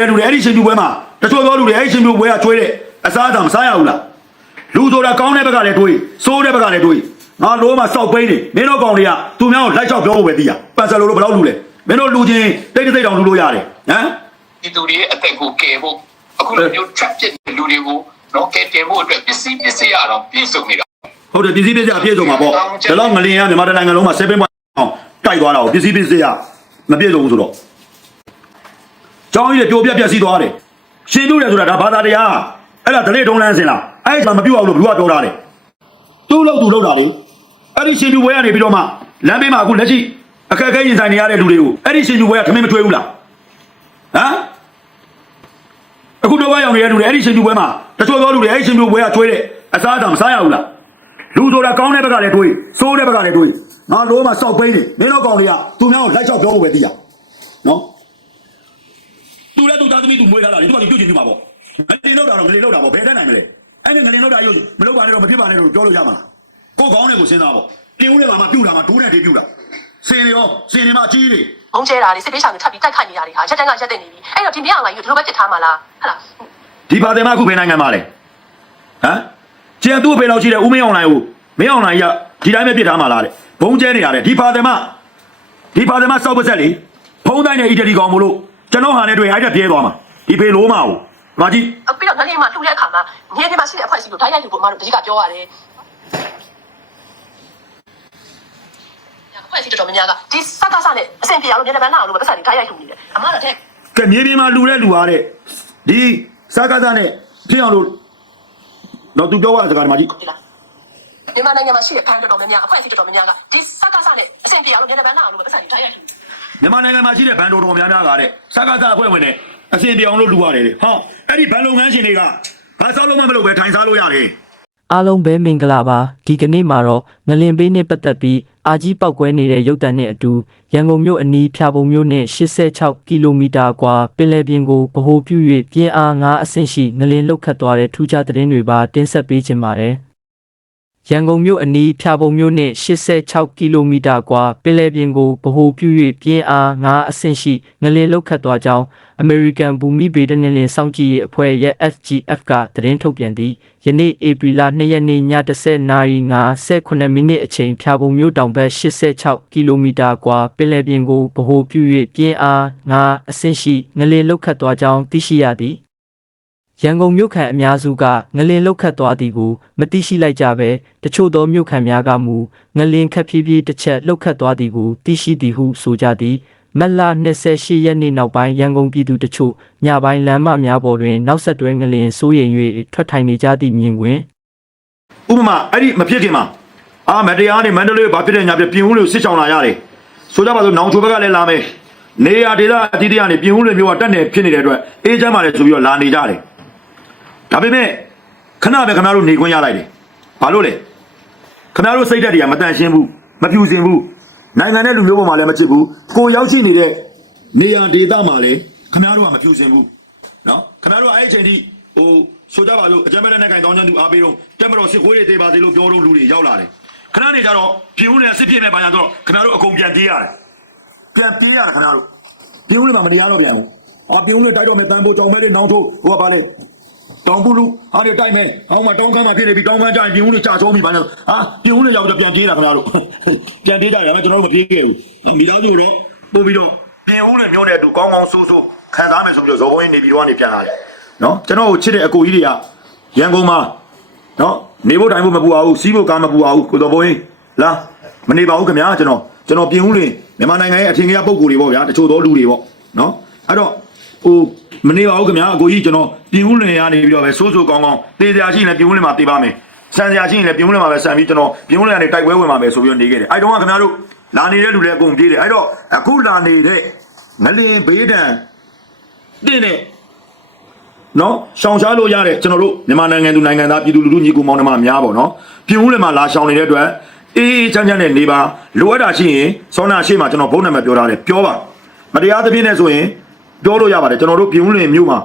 ရောက်နေတဲ့လူတွေအဲ့ဒီရှင်ပြူပွဲမှာတချို့သောလူတွေအဲ့ဒီရှင်ပြူပွဲကကျွေးတဲ့အစားအစာမစားရဘူးလားလူဆိုတာကောင်းတဲ့ဘက်ကလည်းတွေးစိုးတဲ့ဘက်ကလည်းတွေးငါလိုမှစောက်ပိန်းနေမင်းတို့ကောင်တွေကသူများကိုလိုက်ချောက်ပြောဖို့ပဲသိရပန်ဆယ်လိုလိုဘယ်လောက်လူလဲမင်းတို့လူချင်းတိတ်တိတ်တောင်လူလို့ရတယ်ဟမ်ဒီသူတွေရဲ့အသက်ကိုကယ်ဖို့အခုလိုမျိုး trap ဖြစ်တဲ့လူတွေကိုတော့ကယ်တင်ဖို့အတွက်ပစ္စည်းပစ္စည်းရတော့ပြည့်စုံနေတာဟုတ်တယ်ပစ္စည်းပစ္စည်းအပြည့်စုံမှာပေါ့ဒါတော့ငလင်ကမြန်မာတိုင်းနိုင်ငံလုံးမှာ7.1အောင်တိုက်သွားတာကိုပစ္စည်းပစ္စည်းကမပြည့်စုံဘူးဆိုတော့ ကျောင်းကြီးတွေပြိုပြက်ပြက်စီးသွားတယ်ရှင်ပြုတယ်ဆိုတာဒါဘာသာတရားအဲ့ဒါဒလေထုံးလန်းစင်လားအဲ့ဒါမပြုတ်အောင်လို့ဘလူကပြောတာတယ်သူ့လို့သူ့လို့တာလေအဲ့ဒီရှင်ပြုပွဲကနေပြီးတော့မှလမ်းဘေးမှာအခုလက်ရှိအခက်အခဲရင်ဆိုင်နေရတဲ့လူတွေကိုအဲ့ဒီရှင်ပြုပွဲကထမင်းမကျွေးဘူးလားဟမ်အခုတော့ရောက်နေတဲ့လူတွေအဲ့ဒီရှင်ပြုပွဲမှာတချို့သောလူတွေအဲ့ဒီရှင်ပြုပွဲကကျွေးတဲ့အစားအစာမစားရဘူးလားလူဆိုတာကောင်းတဲ့ဘက်ကလည်းတွေးစိုးတဲ့ဘက်ကလည်းတွေးငါလိုမှစောက်ပိန်းနေမင်းတို့ကောင်တွေကသူများကိုလိုက်ချောက်ပြောဖို့ပဲသိရနော် သူလည်းသူသားသမီးသူမွေးထားတာလေသူကသူပြုတ်ချင်ပြမှာပေါ့ငလင်လောက်တာတော့ငလင်လောက်တာပေါ့ဘယ်တတ်နိုင်မလဲအဲ့ဒီငလင်လောက်တာရုပ်မလောက်ပါနဲ့တော့မဖြစ်ပါနဲ့တော့ပြောလို့ရမှာလားကိုယ်ကောင်းတဲ့ကိုစဉ်းစားပေါ့ပြင်ဦးနဲ့မှာမှပြုတ်တာမှဒိုးနဲ့တေးပြုတ်တာစင်တွေရောစင်တွေမှအကြီးတွေဘုံကျဲတာတွေစစ်ပေးဆောင်တွေထပ်ပြီးတိုက်ခိုက်နေတာတွေဟာရက်တန်းကရက်တဲ့နေပြီအဲ့တော့ဒီမြောင်လိုင်းကိုဒီလိုပဲပြစ်ထားမှာလားဟဟလားဒီပါတယ်မအခုဘယ်နိုင်ငံမှာလဲဟမ်ကျန်သူ့ဖေလောက်ရှိတဲ့ဦးမင်းအောင်လိုင်ကိုမင်းအောင်လိုင်ကဒီတိုင်းပဲပြစ်ထားမှာလားတဲ့ဘုံကျဲနေရတယ်ဒီပါတယ်မဒီပါတယ်မစောက်ပါဆက်လေဖုံးတိုင်းနဲ့အီတလီကောင်မလို့ ကျွန်တော်ဟာနဲ့တွေ့အဲ့ဒါပြဲသွားမှာဒီဖေလိုးမအောင်မာကြီးအပြီးတော့ငလင်းမှာလှူတဲ့အခါမှာမြေပြင်မှာရှိတဲ့အဖွဲ့အစည်းကိုဓာတ်ရိုက်လူပေါ်မှာတော့တတိကပြောရတယ်အဖွဲ့အစည်းတော်တော်များများကဒီစကားစနဲ့အဆင်ပြေအောင်မြေပြင်မှာလာအောင်လို့ပဲပတ်စံတွေဓာတ်ရိုက်လှူနေတယ်အမှန်တော့တဲ့ကဲမြေပြင်မှာလူတဲ့လူအားတဲ့ဒီစကားသားနဲ့ဖြစ်အောင်လို့တော့သူပြောရစကားဒီမာကြီးဒီလားမြန်မာနိုင်ငံမှာရှိတဲ့ဘဏ်တော်တော်များများအဖွဲ့အစည်းတော်တော်များများကဒီစကားစနဲ့အဆင်ပြေအောင်လို့မြေပြင်မှာလာအောင်လို့ပဲပတ်စံတွေဓာတ်ရိုက်လှူနေတယ် မြန်မာနိုင်ငံမှာရှိတဲ့ဘဏ်တော်တော်များများကတဲ့စကားသားအဖွဲ့ဝင်နဲ့အစဉ်ပြောင်းလို့လူရတယ်တဲ့ဟာအဲ့ဒီဘဏ်လုပ်ငန်းရှင်တွေကဘာစောက်လို့မှမလုပ်ပဲထိုင်စားလို့ရတယ်အားလုံးပဲမင်္ဂလာပါဒီကနေ့မှာတော့ငလင်ပေးနဲ့ပတ်သက်ပြီးအာကြီးပောက်ကွဲနေတဲ့ရုပ်တံနဲ့အတူရန်ကုန်မြို့အနီးဖြာပုံမြို့နဲ့86ကီလိုမီတာကွာပင်လယ်ပြင်ကိုဗဟိုပြု၍ပြင်းအား9အဆင့်ရှိငလင်လှုပ်ခတ်သွားတဲ့ထူးခြားသတင်းတွေပါတင်ဆက်ပေးခြင်းပါတယ် ရန်ကုန်မြို့အနီးဖြာပုံမြို့နဲ့86ကီလိုမီတာကွာပင်လယ်ပြင်ကိုဗဟိုပြု၍ပြင်းအား9အဆင့်ရှိငလင်လှုပ်ခတ်သွားကြောင်း American ဘူမိဗေဒနယ်လင်စောင့်ကြည့်ရေးအဖွဲ့ရဲ့ FGF ကသတင်းထုတ်ပြန်သည့်ယနေ့ဧပြီလ2ရက်နေ့ည10:00နာရီ58မိနစ်အချိန်ဖြာပုံမြို့တောင်ဘက်86ကီလိုမီတာကွာပင်လယ်ပြင်ကိုဗဟိုပြု၍ပြင်းအား9အဆင့်ရှိငလင်လှုပ်ခတ်သွားကြောင်းသိရှိရသည် ရန်ကုန်မြို့ခံအများစုကငလင်လှုပ်ခတ်သွားသည်ကိုမသိရှိလိုက်ကြဘဲတချို့သောမြို့ခံများကမူငလင်ခတ်ဖြည်းဖြည်းတစ်ချက်လှုပ်ခတ်သွားသည်ကိုသိရှိသည်ဟုဆိုကြသည်မတ်လ28ရက်နေ့နောက်ပိုင်းရန်ကုန်ပြည်သူတချို့ညပိုင်းလမ်းမများပေါ်တွင်နောက်ဆက်တွဲငလင်စိုးရိမ်၍ထွက်ထိုင်နေကြသည့်မြင်ကွင်းဥပမာအဲ့ဒီမဖြစ်ခင်မှာအာမတရားနေမန္တလေးဘာဖြစ်တဲ့ညာပြပြင်ဦးလို့စစ်ချောင်လာရတယ်ဆိုကြပါစို့နောင်ချိုဘက်ကလည်းလာမယ်နေရာဒေသအသီးသီးကနေပြင်ဦးလို့မျိုးကတက်နေဖြစ်နေတဲ့အတွက်အေးချမ်းပါလေဆိုပြီးတော့လာနေကြတယ် ဒါပေမဲ့ခဏပဲခင်ဗျားတို့နေခွင့်ရလိုက်တယ်ဘာလို့လဲခင်ဗျားတို့စိတ်ဓာတ်တွေကမတန်ရှင်းဘူးမဖြူစင်ဘူးနိုင်ငံနဲ့လူမျိုးပေါ်မှာလည်းမချစ်ဘူးကိုရောက်ရှိနေတဲ့နေရာဒေသမှာလည်းခင်ဗျားတို့ကမဖြူစင်ဘူးနော်ခင်ဗျားတို့အဲ့ဒီအချိန်ထိဟိုဆိုကြပါစို့အကြမ်းဖက်တဲ့နဲ့ကင်တောင်းချမ်းသူအားပေးတော့တက်မတော်စစ်ခွေးတွေတေးပါသေးလို့ပြောတော့လူတွေရောက်လာတယ်ခဏနေကြတော့ပြင်ဦးနဲ့စစ်ပြည့်မဲ့ပါညာတော့ခင်ဗျားတို့အကုန်ပြန်ပြေးရတယ်ပြန်ပြေးရတယ်ခင်ဗျားတို့ပြင်ဦးနဲ့မှမနေရတော့ပြန်ဘူးအာပြင်ဦးနဲ့တိုက်တော့မဲ့တန်ဖိုးကြောင်မဲလေးနောင်ချိုးဟိုကပါလေ တောင်ပုလူဟာတွေတိုက်မယ်အောင်းမှာတောင်းခမ်းမှာဖြစ်နေပြီတောင်းခမ်းကြရင်ပြင်ဦးလေးကြာချုံးပြီဘာလဲဟာပြင်ဦးလေးရောက်တော့ပြန်ပြေးတာခင်ဗျားတို့ပြန်ပြေးကြတယ်ဒါပေမဲ့ကျွန်တော်တို့မပြေးခဲ့ဘူးဟောမိသားစုတော့ပို့ပြီးတော့ပြင်ဦးလေးမျိုးနဲ့အတူကောင်းကောင်းဆိုးဆိုးခံစားမယ်ဆိုပြီးတော့ဇော်ဘုန်းကြီးနေပြီးတော့ကနေပြန်လာတယ်နော်ကျွန်တော်ကိုချစ်တဲ့အကိုကြီးတွေကရန်ကုန်မှာနော်နေဖို့တိုင်းဖို့မပူအောင်စီးဖို့ကားမပူအောင်ကိုတော်ဘုန်းကြီးလာမနေပါဘူးခင်ဗျာကျွန်တော်ကျွန်တော်ပြင်ဦးလေးမြန်မာနိုင်ငံရဲ့အထင်ကြီးပုံကိုယ်တွေပေါ့ဗျာတချို့သောလူတွေပေါ့နော်အဲ့တော့ဟို မနေပါဘူးခင်ဗျာအကိုကြီးကျွန်တော်ပြင်ဦးလင်ရနေပြီးတော့ပဲစိုးစိုးကောင်းကောင်းတေးစရာရှိရင်လည်းပြင်ဦးလင်မှာတေးပါမယ်ဆန်စရာရှိရင်လည်းပြင်ဦးလင်မှာပဲဆန်ပြီးကျွန်တော်ပြင်ဦးလင်ကနေတိုက်ပွဲဝင်ပါမယ်ဆိုပြီးတော့နေခဲ့တယ်အဲ့တော့ကခင်ဗျားတို့လာနေတဲ့လူလည်းအကုန်ပြေးတယ်အဲ့တော့အခုလာနေတဲ့ငလင်ဘေးဒဏ်တင်းတဲ့နော်ရှောင်ရှားလို့ရတဲ့ကျွန်တော်တို့မြန်မာနိုင်ငံသူနိုင်ငံသားပြည်သူလူထုညီကူမောင်နှမများပေါ့နော်ပြင်ဦးလင်မှာလာရှောင်နေတဲ့အတွက်အေးအေးချမ်းချမ်းနဲ့နေပါလိုအပ်တာရှိရင်စောနာရှိမှကျွန်တော်ဘုန်းနာမည်ပြောထားတယ်ပြောပါမတရားသဖြင့်နဲ့ဆိုရင် ပြောလို့ရပါတယ်ကျွန်တော်တို့ပြုံးလင်မြို့မှာ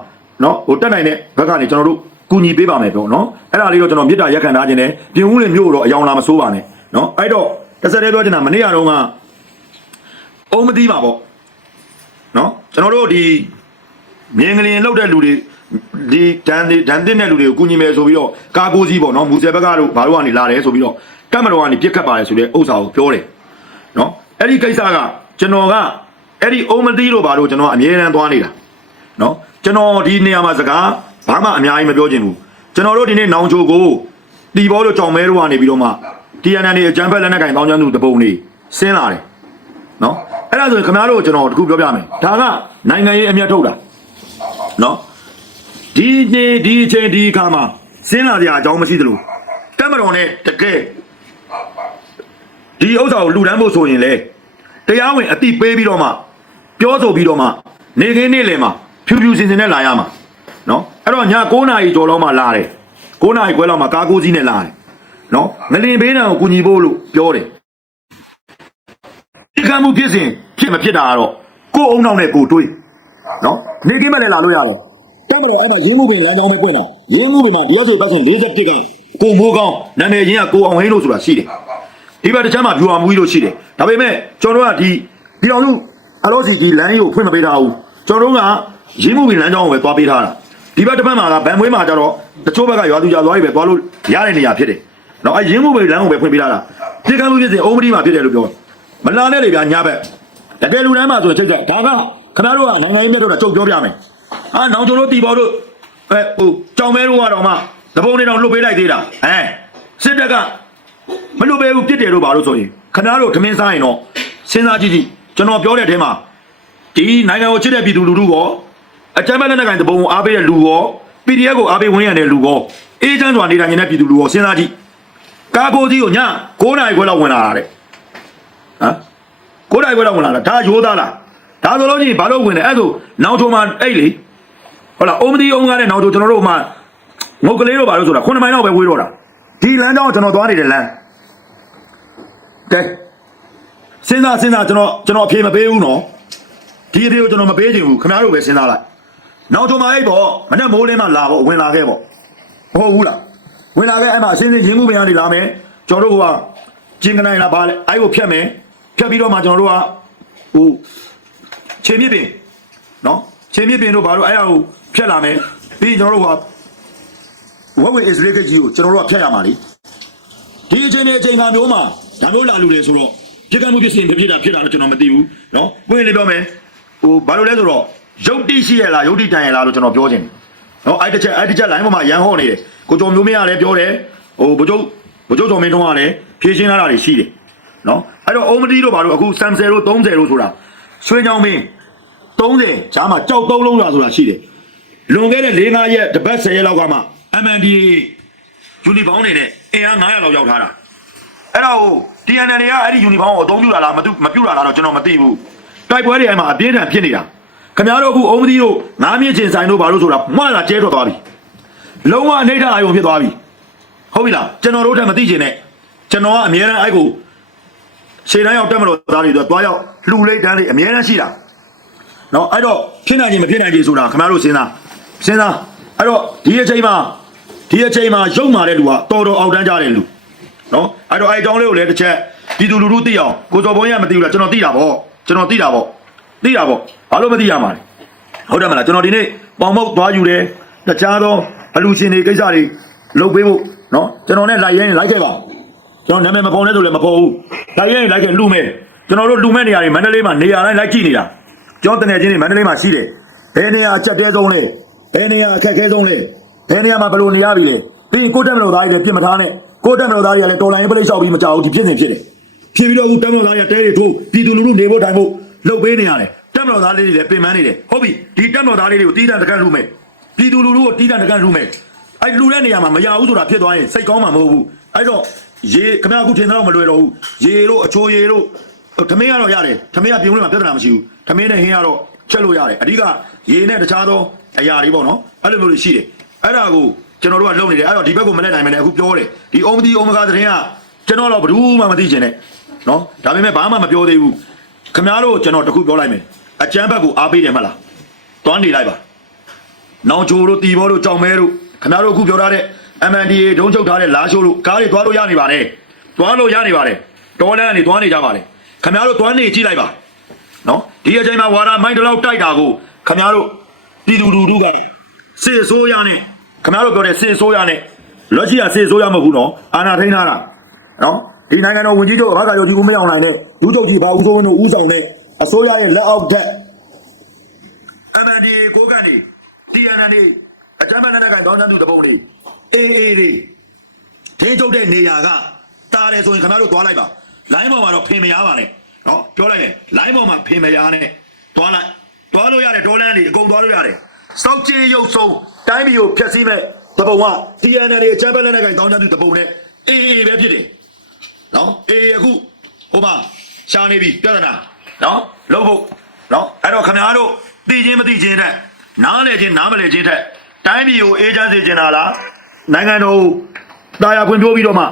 နော်ဟိုတက်နိုင်တဲ့ဘက်ကနေကျွန်တော်တို့ကူညီပေးပါမယ်ပြောနော်အဲ့ဒါလေးတော့ကျွန်တော်မြစ်တာရက်ခံထားခြင်းနဲ့ပြုံးလင်မြို့တော့အယောင်လာမစိုးပါနဲ့နော်အဲ့တော့တစ်ဆက်တည်းပြောချင်တာမနေ့ကတော့ကအုံးမသိပါပေါ့နော်ကျွန်တော်တို့ဒီမြင်းကလေးလောက်တဲ့လူတွေဒီဒန်ဒန်တင်တဲ့လူတွေကိုကူညီမယ်ဆိုပြီးတော့ကာကိုစီပေါ့နော်မူဆယ်ဘက်ကတို့ဘာလို့ကနေလာတယ်ဆိုပြီးတော့တက်မတော်ကနေပြစ်ခတ်ပါတယ်ဆိုတဲ့ဥစ္စာကိုပြောတယ်နော်အဲ့ဒီကိစ္စကကျွန်တော်က အဲ့ဒီအိုမတီတို့ဘာလို့ကျွန်တော်အမြဲတမ်းသွားနေတာနော်ကျွန်တော်ဒီနေရာမှာစကားဘာမှအများကြီးမပြောချင်ဘူးကျွန်တော်တို့ဒီနေ့နောင်ချိုကိုတီဘောတို့ကြောင်မဲတို့ကနေပြီးတော့မှ TNN နေအကြမ်းဖက်လက်နက်ကင်တောင်းကျမ်းသူတပုံနေဆင်းလာတယ်နော်အဲ့ဒါဆိုရင်ခင်ဗျားတို့ကျွန်တော်တခုပြောပြမယ်ဒါကနိုင်ငံရေးအမျက်ထုတ်တာနော်ဒီနေ့ဒီအချိန်ဒီအခါမှာဆင်းလာကြအကြောင်းမရှိသလိုတက်မတော်နဲ့တကယ်ဒီဥစ္စာကိုလူတန်းဖို့ဆိုရင်လေတရားဝင်အတိပေးပြီးတော့မှ ပြောဆိုပြီးတော့မှနေခင်းနေလယ်မှာဖြူဖြူစင်စင်နဲ့လာရမှာနော်အဲ့တော့ည9နာရီကျော်လောက်မှလာတယ်9နာရီခွဲလောက်မှကားကိုကြီးနဲ့လာတယ်နော်ငလင်ဘေးနံကိုကူညီဖို့လို့ပြောတယ်ဒီကံမှုဖြစ်စဉ်ဖြစ်မဖြစ်တာကတော့ကိုယ်အုံနောက်နဲ့ကိုယ်တွေးနော်နေခင်းမဲ့လည်းလာလို့ရတယ်တက်မတော်အဲ့မှာရင်းမှုပင်လမ်းကြောင်းပဲပွင့်တာရင်းမှုပင်မှာ DSA ပတ်စဉ်41ကကိုမိုးကောင်းနာမည်ရင်းကကိုအောင်ဟင်းလို့ဆိုတာရှိတယ်ဒီဘက်တစ်ချမ်းမှာဗျူဟာမူကြီးလို့ရှိတယ်ဒါပေမဲ့ကျွန်တော်တို့ကဒီပြည်တော်စု အလို့စီဒီလမ်းကြီးကိုဖွင့်မပေးထားဘူးကျွန်တော်တို့ကရင်းမှုပြီးလမ်းကြောင်းကိုပဲသွားပေးထားတာဒီဘက်တစ်ဖက်မှာကဗန်မွေးမှာကျတော့တချို့ဘက်ကရွာသူရွာသွားပြီးပဲသွားလို့ရတဲ့နေရာဖြစ်တယ်နော်အဲရင်းမှုပြီးလမ်းကိုပဲဖွင့်ပေးထားတာဒီကံမှုဖြစ်စဉ်အုံးမဒီမှာဖြစ်တယ်လို့ပြောမလာနဲ့လေဗျာညာဘက်တကယ်လူတန်းမှာဆိုရင်ချိတ်ဆက်ဒါကခင်ဗျားတို့ကနိုင်ငံရေးမြတ်တော့ကြုတ်ပြောပြမယ်ဟာနောင်ကျိုးတို့တီပေါ်တို့အဲဟိုကြောင်မဲတို့ကတော့မှတပုံနေတော့လွတ်ပေးလိုက်သေးတာအဲစစ်တပ်ကမလို့ပဲဘူးပြစ်တယ်လို့ပါလို့ဆိုရင်ခင်ဗျားတို့ဓမင်းစားရင်တော့စဉ်းစားကြည့်ကြည့် ကျွန်တော်ပြောတဲ့အထဲမှာဒီနိုင်ငံကိုချစ်တဲ့ပြည်သူလူထုကောအကြမ်းဖက်လက်နက်ကိုင်တပုံကိုအားပေးတဲ့လူကော PDF ကိုအားပေးဝင်ရတဲ့လူကောအေးချမ်းစွာနေထိုင်နေတဲ့ပြည်သူလူကောစဉ်းစားကြည့်ကာကိုကြီးကိုည9နာရီခွဲလောက်ဝင်လာတာတဲ့ဟမ်9နာရီခွဲလောက်ဝင်လာတာဒါရိုးသားလားဒါဆိုလို့ချင်းဘာလို့ဝင်လဲအဲ့ဆိုနောင်ချုံမှာအဲ့လေဟုတ်လားအုံမဒီအုံကားတဲ့နောင်ချုံကျွန်တော်တို့မှငုတ်ကလေးတို့ဘာလို့ဆိုတာ9မိုင်လောက်ပဲဝေးတော့တာဒီလမ်းကြောင်းကျွန်တော်သွားနေတဲ့လမ်းကဲ စဉ်းစားစဉ်းစားကျွန်တော်ကျွန်တော်အဖြေမပေးဘူးနော်ဒီအဖြေကိုကျွန်တော်မပေးချင်ဘူးခင်ဗျားတို့ပဲစဉ်းစားလိုက်နောက်ထုံမအိတ်ပေါ့မနေ့မိုးလင်းမှလာပေါ့ဝင်လာခဲ့ပေါ့မဟုတ်ဘူးလားဝင်လာခဲ့အဲ့မှာအစင်းစင်းရင်းမှုပင်ကနေလာမယ်ကျွန်တော်တို့ကကျင်းကနိုင်လာပါလေအဲ့ကိုဖြတ်မယ်ဖြတ်ပြီးတော့မှကျွန်တော်တို့ကဟိုခြေမြစ်ပင်နော်ခြေမြစ်ပင်တို့ဘာလို့အဲ့အကိုဖြတ်လာမယ်ပြီးရင်ကျွန်တော်တို့ကဝက်ဝဲအစ္စရေးဂိတ်ကြီးကိုကျွန်တော်တို့ကဖြတ်ရမှာလीဒီအချိန်နဲ့အချိန်ကမျိုးမှာဒါမျိုးလာလူတယ်ဆိုတော့ ပြစ်ကမ်းမှုဖြစ်စဉ်ဖြစ်ဖြစ်တာဖြစ်တာတော့ကျွန်တော်မသိဘူးเนาะပွင့်လေးပြောမယ်ဟိုဘာလို့လဲဆိုတော့ရုပ်တိရှိရလားရုပ်တိတန်ရလားလို့ကျွန်တော်ပြောခြင်းเนาะအဲ့တစ်ချက်အဲ့တစ်ချက် line ပေါ်မှာရန်ဟော့နေတယ်ကိုကျော်မျိုးမင်းကလည်းပြောတယ်ဟိုဘုကျုပ်ဘုကျုပ်ကျော်မင်းတုံးကလည်းဖြည့်ရှင်းလာတာတွေရှိတယ်เนาะအဲ့တော့အုံမတီတို့ဘာလို့အခု Samsung တို့30တို့ဆိုတာရွှေချောင်းမင်း30ဂျားမှာကြောက်သုံးလုံးရွာဆိုတာရှိတယ်လွန်ခဲ့တဲ့၄၅ရက်တပတ်10ရက်လောက်ကမှ MNDA ယူနီဖောင်းနေနဲ့အင်အား900လောက်ရောက်ထားတာ အဲ့တော့ TNN တွေကအဲ့ဒီယူနီဖောင်းကိုအသုံးပြုတာလားမပြုမပြုတာလားတော့ကျွန်တော်မသိဘူးတိုက်ပွဲတွေအဲ့မှာအပြင်းထန်ဖြစ်နေတာခင်ဗျားတို့အခုအုံးမသီးတို့ငါးမြင့်ချင်းဆိုင်တို့ဘာလို့ဆိုတာမှလာကျဲထွက်သွားပြီလုံးဝအနိဋ္ဌအာယုံဖြစ်သွားပြီဟုတ်ပြီလားကျွန်တော်တို့ထက်မသိချင်နဲ့ကျွန်တော်ကအမြဲတမ်းအဲ့ကိုရှေ့တန်းရောက်တက်မလို့သားတွေတော့တွားရောက်လှူလေးတန်းလေးအမြဲတမ်းရှိတာနော်အဲ့တော့ဖြစ်နိုင်ခြင်းမဖြစ်နိုင်ခြင်းဆိုတာခင်ဗျားတို့စဉ်းစားစဉ်းစားအဲ့တော့ဒီအချိန်မှာဒီအချိန်မှာရုံမာတဲ့လူကတော်တော်အောက်တန်းကြတဲ့လူ နော်အဲ့တော့အဲ့အကြောင်းလေးကိုလည်းတစ်ချက်ပြည်သူလူထုသိအောင်ကိုစော်ဘုန်းကြီးကမသိဘူးလားကျွန်တော်သိတာပေါ့ကျွန်တော်သိတာပေါ့သိတာပေါ့ဘာလို့မသိရမှာလဲဟုတ်တယ်မလားကျွန်တော်ဒီနေ့ပေါင်မောက်သွားယူတယ်တခြားသောအလူရှင်တွေကိစ္စတွေလုပ်ပေးဖို့နော်ကျွန်တော်နဲ့လိုက်ရင်လိုက်ခဲ့ပါကျွန်တော်နာမည်မဖော်နဲ့ဆိုလည်းမဖော်ဘူးလိုက်ရင်လိုက်ခဲ့လူမဲ့ကျွန်တော်တို့လူမဲ့နေရာတွေမန္တလေးမှာနေရာတိုင်းလိုက်ကြည့်နေတာကျွန်တော်တငယ်ချင်းတွေမန္တလေးမှာရှိတယ်ဘယ်နေရာအချက်တဲဆုံးလဲဘယ်နေရာအခက်ခဲဆုံးလဲဘယ်နေရာမှာဘယ်လိုနေရပြီလဲပြီးရင်ကိုတက်မလို့သားတွေလည်းပြင်မထားနဲ့ ကိုတက်မလို့သားတွေကလည်းတော်လိုင်းပလိတ်လျှောက်ပြီးမကြောက်ဘူးဒီဖြစ်စဉ်ဖြစ်တယ်ဖြစ်ပြီးတော့အခုတက်မလို့သားတွေကတဲတွေထိုးပြည်သူလူထုနေဖို့တိုင်းဖို့လှုပ်ပေးနေရတယ်တက်မလို့သားလေးတွေလည်းပြင်ပန်းနေတယ်ဟုတ်ပြီဒီတက်မလို့သားလေးတွေကိုတီးတန့်တကန့်လူမဲ့ပြည်သူလူထုကိုတီးတန့်တကန့်လူမဲ့အဲ့လူတဲ့နေရာမှာမရဘူးဆိုတာဖြစ်သွားရင်စိတ်ကောင်းမှာမဟုတ်ဘူးအဲ့တော့ရေခမရအခုထင်တော့မလွယ်တော့ဘူးရေတို့အချိုးရေတို့ထမင်းကတော့ရတယ်ထမင်းကပြင်လို့မှပြဿနာမရှိဘူးထမင်းနဲ့ဟင်းကတော့ချက်လို့ရတယ်အဓိကရေနဲ့တခြားသောအရာတွေပေါ့နော်အဲ့လိုမျိုးတွေရှိတယ်အဲ့ဒါကို ကျွန်တော်တို့ကလုပ်နေတယ်အဲ့တော့ဒီဘက်ကိုမလက်နိုင်မနဲ့အခုပြောတယ်ဒီအုံမတီအုံမကားသတင်းကကျွန်တော်တော့ဘယ်သူမှမသိချင်နဲ့နော်ဒါပေမဲ့ဘာမှမပြောသေးဘူးခမရတို့ကျွန်တော်တခုပြောလိုက်မယ်အကျမ်းဘက်ကိုအားပေးတယ်မလားတွန်းနေလိုက်ပါနောင်ချိုတို့တီဘောတို့ကြောင်မဲတို့ခမရတို့အခုပြောထားတဲ့ MNDA ဒုံချုပ်ထားတဲ့လာရှိုးတို့ကားတွေသွားလို့ရနေပါတယ်သွားလို့ရနေပါတယ်တော်လန်းကနေသွားနေကြပါတယ်ခမရတို့သွားနေကြည့်လိုက်ပါနော်ဒီအချိန်မှာဝါဒမိုင်းတလောက်တိုက်တာကိုခမရတို့ပြည်သူလူထုကစေဆိုးရနဲ့ ခင်ဗျားတို့ပြောတဲ့စေဆိုးရနဲ့လော့ချီကစေဆိုးရမဟုတ်ဘူးနော်အာနာထိန်ထားတာနော်ဒီနိုင်ငံတော်ဝန်ကြီးချုပ်အဘကချုပ်ကြီးဦးမင်းအောင်လှိုင်နဲ့ဒုချုပ်ကြီးဘာဦးစိုးဝင်းတို့ဦးဆောင်တဲ့အစိုးရရဲ့လက်အောက်ထက် MNDA ကိုကန်နေ TNN နေအကြမ်းဖက်လက်နက်ကိုင်တောင်းချမ်းသူတပုံနေ AA တွေထင်းချုပ်တဲ့နေရာကတားတယ်ဆိုရင်ခင်ဗျားတို့သွားလိုက်ပါလိုင်းပေါ်မှာတော့ဖင်မရပါနဲ့နော်ပြောလိုက်မယ်လိုင်းပေါ်မှာဖင်မရနဲ့သွားလိုက်သွားလို့ရတယ်ဒေါ်လန်တွေအကုန်သွားလို့ရတယ်စောက်ကျင်းရုပ်ဆုံး တိုင်းပြည်ကိုဖျက်ဆီးမဲ့တပုံက TNN တွေအကြမ်းဖက်လက်နက်ကိုင်တောင်းချမ်းသူတပုံနဲ့ AA ပဲဖြစ်တယ်နော်အေးအခုဟိုမှာရှာနေပြီပြဿနာနော်လုံးဖို့နော်အဲ့တော့ခင်ဗျားတို့သိချင်းမသိချင်းတဲ့နားလဲချင်းနားမလဲချင်းတဲ့တိုင်းပြည်ကိုအေဂျင့်စေချင်တာလားနိုင်ငံတော်ကိုတာယာဖွံ့ဖြိုးပြီးတော့မှ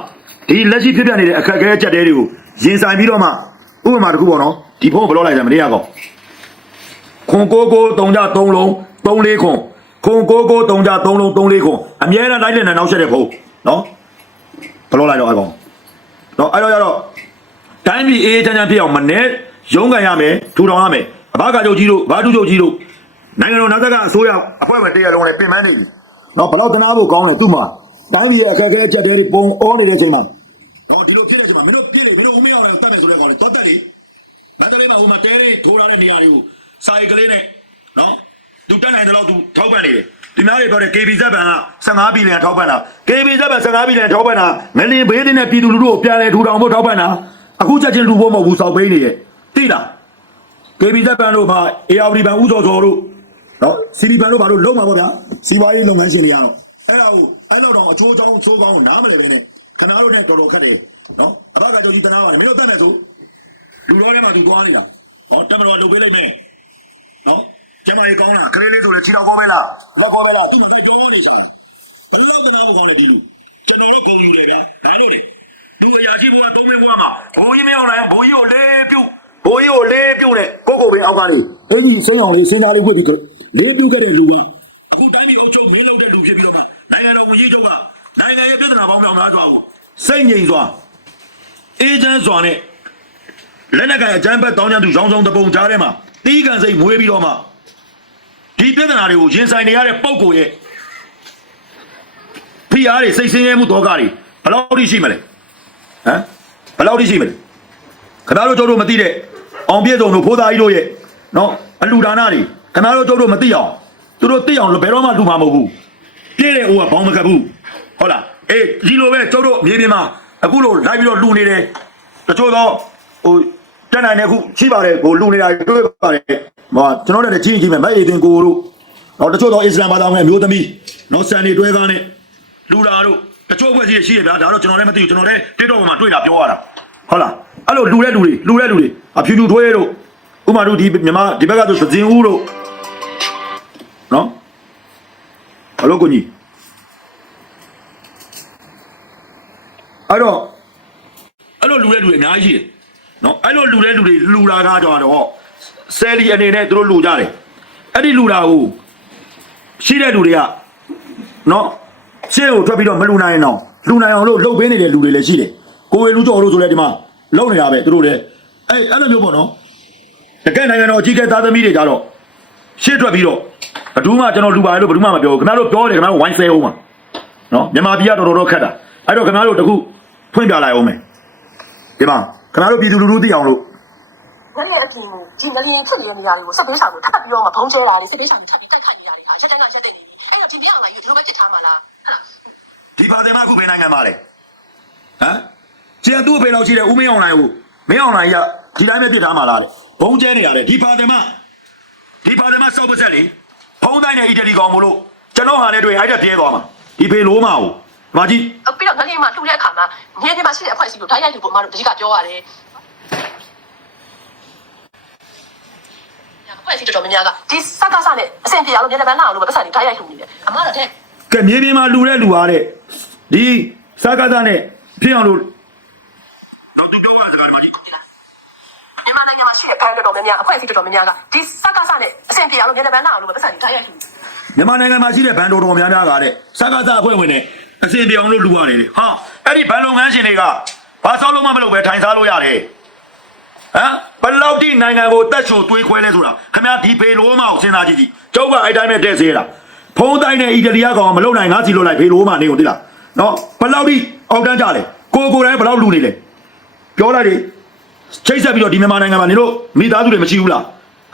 ဒီလက်ရှိဖြစ်ပြနေတဲ့အခက်အခဲအကျက်တဲတွေကိုရင်ဆိုင်ပြီးတော့မှဥပမာတစ်ခုပေါ့နော်ဒီဖုန်းကိုဘယ်လိုလိုက်ကြမလဲရကောင်ခွန်ကိုကိုတုံကြ3လုံး3လေးခွန် ခွန်ကိုကိုတုံကြ3လုံး3လေးခွန်အမြဲတမ်းတိုင်းလက်နဲ့နောက်ဆက်တဲ့ဖုန်းနော်ဘယ်လိုလိုက်တော့အကောင်နော်အဲ့တော့ရတော့တိုင်းပြည်အေးအေးချမ်းချမ်းဖြစ်အောင်မနဲ့ရုံးကန်ရမယ်ထူထောင်ရမယ်အဘကချုပ်ကြီးတို့ဘာတူချုပ်ကြီးတို့နိုင်ငံတော်နာသကအစိုးရအဖွဲ့ဝင်တရလုံးနဲ့ပြင်ပန်းနေပြီနော်ဘယ်တော့တနာဖို့ကောင်းလဲသူ့မှာတိုင်းပြည်ရဲ့အခက်အခဲအချက်တဲတွေပုံအောနေတဲ့အချိန်မှာနော်ဒီလိုဖြစ်တဲ့အချိန်မှာမင်းတို့ပြည့်လေမင်းတို့ဦးမင်းအောင်လည်းတတ်မယ်ဆိုတဲ့ကောင်လေတော့တက်လေမန္တလေးမှာဟိုမှာတဲလေးထိုးထားတဲ့နေရာတွေကိုစာရီကလေးနဲ့နော် သူတက်နိုင်တယ်လို့သူထောက်ပံ့နေတယ်ဒီများတွေပြောတဲ့ KB ဇက်ဘန်က15ဘီလီယံထောက်ပံ့တာ KB ဇက်ဘန်15ဘီလီယံထောက်ပံ့တာငလင်ဘေးတဲ့နဲ့ပြည်သူလူထုကိုပြန်လဲထူထောင်ဖို့ထောက်ပံ့တာအခုချက်ချင်းလူဖို့မဟုတ်ဘူးစောက်ပိန်းနေရဲ့တိလား KB ဇက်ဘန်တို့မှာ ARD ဘန်ဥစောစောတို့နော် CB ဘန်တို့ဘာလို့လုံးမှာပေါ့ဗျာစီးပွားရေးလုပ်ငန်းရှင်တွေကတော့အဲ့ဒါကိုအဲ့လောက်တော့အချိုးချောင်းသိုးကောင်းကိုနားမလဲပဲနဲ့ခင်ဗျားတို့နဲ့တော်တော်ခက်တယ်နော်အဘကကြောက်ကြီးတနာပါနဲ့မင်းတို့တတ်မယ်ဆိုလူတော်ထဲမှာသူသွားနေတာဟောတက်မတော်ကလုပ်ပေးလိုက်မယ်နော် ကျမကြီးကောင်းလားကလေးလေးဆိုလဲခြေတော်ကောပဲလားလက်ကောပဲလားသူ့မှာတိုက်ပြောနေချတာဘယ်လောက်တနာဖို့ကောင်းလဲဒီလူကျွန်တော်တော့ဂုံယူတယ်ဗျာဘာလို့လဲသူအရာရှိဘိုးကသုံးမင်းဘိုးကမှာဘိုးကြီးမင်းအောင်လိုက်ဘိုးကြီးကိုလေးပြုတ်ဘိုးကြီးကိုလေးပြုတ်နဲ့ကိုကိုပင်အောက်ကနေအင်ကြီးစိမ့်အောင်လေးစင်သားလေးဝှက်ပြီးလေးပြုတ်ခဲ့တဲ့လူကအခုတိုင်းပြည်အုပ်ချုပ်မင်းလုပ်တဲ့လူဖြစ်ပြီးတော့မှနိုင်ငံတော်ဝန်ကြီးချုပ်ကနိုင်ငံရဲ့ပြည်ထနာပေါင်းမြောက်များစွာကိုစိတ်ငြိမ်စွာအေဂျင့်စွာနဲ့လက်နက်ကိုင်အကြမ်းဖက်တောင်းကျမ်းသူရောင်းဆောင်တပုံကြားထဲမှာတီးကန်စိတ်မွေးပြီးတော့မှ ဒီပြဿနာတွေကိုရင်ဆိုင်နေရတဲ့ပုံကိုယ်ရဲ့ဖိအားတွေစိတ်ဆင်းရဲမှုဒုက္ခတွေဘယ်လောက်ထိရှိမလဲဟမ်ဘယ်လောက်ထိရှိမလဲခင်ဗျားတို့ကျုပ်တို့မသိတဲ့အောင်ပြည့်စုံတို့ဖိုးသားကြီးတို့ရဲ့နော်အလူဒါနတွေခင်ဗျားတို့ကျုပ်တို့မသိအောင်သူတို့သိအောင်ဘယ်တော့မှလူမှာမဟုတ်ဘူးပြည့်တဲ့အိုးကဘောင်းမကပ်ဘူးဟုတ်လားအေးဒီလိုပဲကျုပ်တို့မြေပြင်မှာအခုလိုလိုက်ပြီးတော့လူနေတယ်တချို့တော့ဟို တက်နိုင်တဲ့အခုရှိပါတယ်ဟိုလူနေတာတွေ့ပါတယ်ဟောကျွန်တော်တို့လည်းကြီးကြီးမယ်မိုက်အေးတင်ကိုတို့တော့တချို့တော့အစ္စလာမ်ဘာသာဝင်အမျိုးသမီးတော့စံနေတွဲကားနဲ့လူလာတို့တချို့ဘွဲ့ကြီးရှိရဗျာဒါတော့ကျွန်တော်လည်းမသိဘူးကျွန်တော်လည်းတစ်တော့ပေါ်မှာတွေ့တာပြောရတာဟုတ်လားအဲ့လိုလူတဲ့လူတွေလူတဲ့လူတွေအဖြူဖြူထွေးတို့ဥမာတို့ဒီမြန်မာဒီဘက်ကဆိုသင်းဦးတို့နော်ဟယ်လိုကိုကြီးအဲ့တော့အဲ့လိုလူတဲ့လူတွေအများကြီးရှိတယ် နော်အဲ့လိုလူတဲ့လူတွေလူလာကားကြတော့ဆယ်လီအနေနဲ့သူတို့လူကြတယ်အဲ့ဒီလူလာကိုရှိတဲ့လူတွေကနော်ရှေ့ကိုထွက်ပြီးတော့မလူနိုင်ရင်တော့လူနိုင်အောင်လို့လှုပ်ပေးနေတဲ့လူတွေလည်းရှိတယ်ကိုဝေလူကျော်တို့ဆိုလည်းဒီမှာလှုပ်နေတာပဲသူတို့လည်းအဲ့အဲ့လိုမျိုးပေါ့နော်တကယ်နိုင်ငံတော်အကြီးအကဲသားသမီးတွေကြတော့ရှေ့ထွက်ပြီးတော့ဘယ်သူမှကျွန်တော်လူပါလို့ဘယ်သူမှမပြောဘူးခင်ဗျားတို့ပြောတယ်ခင်ဗျားတို့ဝိုင်းဆဲအောင်ပါနော်မြန်မာပြည်ကတော်တော်တော့ခက်တာအဲ့တော့ခင်ဗျားတို့တခုဖွင့်ပြလိုက်အောင်မယ်ဒီမှာ ခင်ဗျားတို့ပြည်သူလူထုသိအောင်လို့ငလျင်အပြင်ကိုဒီငလျင်ဖြစ်နေတဲ့နေရာတွေကိုစစ်ပေးဆောင်ကိုထပ်ပြီးတော့မှဘုံကျဲတာတွေစစ်ပေးဆောင်ကိုထပ်ပြီးတိုက်ခိုက်နေတာတွေဟာရက်တန်းကရက်တက်နေပြီအဲ့တော့ဒီမြေအောင်လာကြီးကိုဒီလိုပဲပြစ်ထားမှာလားဟုတ်လားဒီပါတယ်မအခုဘယ်နိုင်ငံမှာလဲဟမ်ကျန်သူ့အဖေလောက်ရှိတဲ့ဦးမင်းအောင်လိုင်ကိုမင်းအောင်လိုင်ကဒီတိုင်းပဲပြစ်ထားမှာလားတဲ့ဘုံကျဲနေရတယ်ဒီပါတယ်မဒီပါတယ်မစောက်ပါဆက်လေဖုံးတိုင်းနဲ့အီတလီကောင်မလို့ကျွန်တော်ဟာနဲ့တွေ့အဲ့ဒါပြဲသွားမှာဒီဖေလိုမအောင်ဒီ မှာကြည့်ပြီးတော့ငလျင်မှာလှူတဲ့အခါမှာမြေပြင်မှာရှိတဲ့အဖွဲ့အစည်းကိုဓာတ်ရိုက်လူကိုအမတို့တတိကပြောရတယ်အဖွဲ့အစည်းတော်တော်များများကဒီစကားစနဲ့အဆင်ပြေအောင်လို့မြေပြင်မှာလာအောင်လို့ပတ်စံတွေဓာတ်ရိုက်လှူနေတယ်အမတော့တဲ့ကဲမြေပြင်မှာလူတဲ့လူအားတဲ့ဒီစားကားသားနဲ့ဖြစ်အောင်လို့တော့သူပြောရတဲ့စကားဒီမှာကြည့်ဒီလားမြန်မာနိုင်ငံမှာရှိတဲ့ဘဏ်တော်တော်များများအဖွဲ့အစည်းတော်တော်များများကဒီစကားစနဲ့အဆင်ပြေအောင်လို့မြေပြင်မှာလာအောင်လို့ပတ်စံတွေဓာတ်ရိုက်လှူနေတယ်မြန်မာနိုင်ငံမှာရှိတဲ့ဘဏ်တော်တော်များများကတဲ့စားကားသားအဖွဲ့ဝင်နဲ့ အစဉ်ပြေအောင်လို့လူရတယ်တဲ့ဟာအဲ့ဒီဘဏ်လုပ်ငန်းရှင်တွေကဘာစောက်လို့မှမလုပ်ပဲထိုင်စားလို့ရတယ်ဟမ်ဘယ်လောက်ထိနိုင်ငံကိုတက်ချိုသွေးခွဲလဲဆိုတာခင်ဗျာဒီဖေလိုမကိုစဉ်းစားကြည့်ကြည့်ကျုပ်ကအဲ့တိုင်းပဲတဲ့စေးတာဖုံးတိုင်းနဲ့အီတလီယာကောင်မလုံနိုင်ငါစီလို့လိုက်ဖေလိုမနေကိုသိလားနော်ဘယ်လောက်ထိအောက်တန်းကြလဲကိုကိုတိုင်းဘယ်လောက်လူနေလဲပြောလိုက်ดิချိတ်ဆက်ပြီးတော့ဒီမြန်မာနိုင်ငံမှာနေလို့မိသားစုတွေမရှိဘူးလား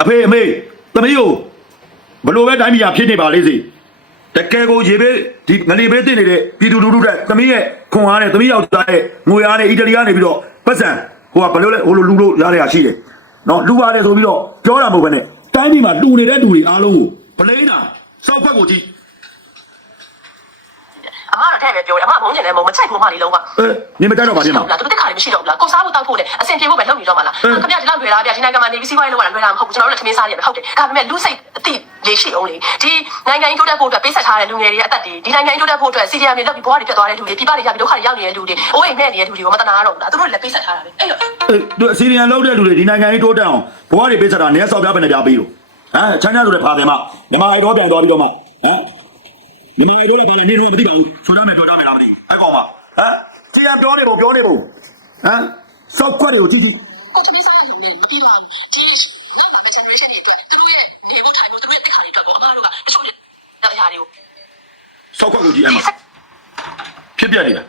အဖေအမေသမီးကိုဘလို့ပဲတိုင်းပြည်ဖြစ်နေပါလေစေ တကယ်ကိုရေဘေးဒီငလီဘေးတင်နေတဲ့ပြည်သူလူထုတဲ့သမီးရဲ့ခွန်အားနဲ့သမီးယောက်ျားရဲ့ငွေအားနဲ့အီတလီကနေပြီးတော့ပတ်စံဟိုကဘလို့လဲဟိုလိုလူလို့ရရရှိတယ်နော်လူပါတယ်ဆိုပြီးတော့ပြောတာမဟုတ်ဘဲနဲ့တိုင်းပြည်မှာလူနေတဲ့လူတွေအားလုံးကိုဗလိန်းတာစောက်ခွက်ကိုကြည့် အမတော့တဲ့ပဲပြောတယ်အမမုန်းကျင်တယ်မုန်းမချိုက်ဘူးမလေးလုံးကအဲနင်မကြိုက်တော့ပါတင်မလားလားသူတက်ခါလေးမရှိတော့ဘူးလားကိုစားဖို့တောက်ဖို့နဲ့အဆင်ပြေဖို့ပဲလုပ်နေတော့မှာလားခင်ဗျာဒီလောက်လွယ်တာဗျာဒီနိုင်ငံမှာနေပြီးစီးပွားရေးလုပ်ရတာလွယ်တာမဟုတ်ဘူးကျွန်တော်တို့လည်းသမင်းစားရတယ်ဟုတ်တယ်ဒါပေမဲ့လူစိတ်အတိလေးရှိအောင်လေဒီနိုင်ငံရေးတိုးတက်ဖို့အတွက်ပေးဆက်ထားတဲ့လူငယ်တွေရဲ့အသက်တွေဒီနိုင်ငံရေးတိုးတက်ဖို့အတွက်စီရီယမ်တွေလုပ်ပြီးဘဝတွေပြတ်သွားတဲ့လူတွေပြပတွေရပြီးဒုက္ခတွေရောက်နေတဲ့လူတွေအိုးအိမ်နဲ့နေတဲ့လူတွေကိုမတနာတော့ဘူးလားသူတို့လည်းပေးဆက်ထားတာပဲအဲ့လိုအဲသူအစီအရီယံလောက်တဲ့လူတွေဒီနိုင်ငံကြီးတိုးတက်အောင်ဘဝတွေပေးဆက်တာနေဆောက်ပြပဲနေပြပေးလို့ဟမ်ချမ်းသာဆိုတဲ့ဖာတယ်မမြန်မာအိုက်တော့ပြန်သွားပြီးတော့မှဟမ် မြန်မာအိုက်တော့လာပါလားနင်းတော့မသိပါဘူးဆိုကြမယ်ပြောကြမယ်လားမသိဘူးအဲ့ကောင်မဟမ်ကြည်ရန်ပြောနေပုံပြောနေပုံဟမ်စောက်ခွက်တွေကိုကြည့်ကြည့်ကိုသမင်းစားရရုံနဲ့မပြီးသွားဘူးဒီနောက်လာမယ့် generation တွေအတွက်သူတို့ရဲ့နေဖို့ထိုင်ဖို့သူတို့ရဲ့တိတ်ခါတွေအတွက်ကိုအမားတို့ကတချို့အရာတွေကိုစောက်ခွက်ကိုကြည့်အဲ့မှာဖြစ်ပြနေတာ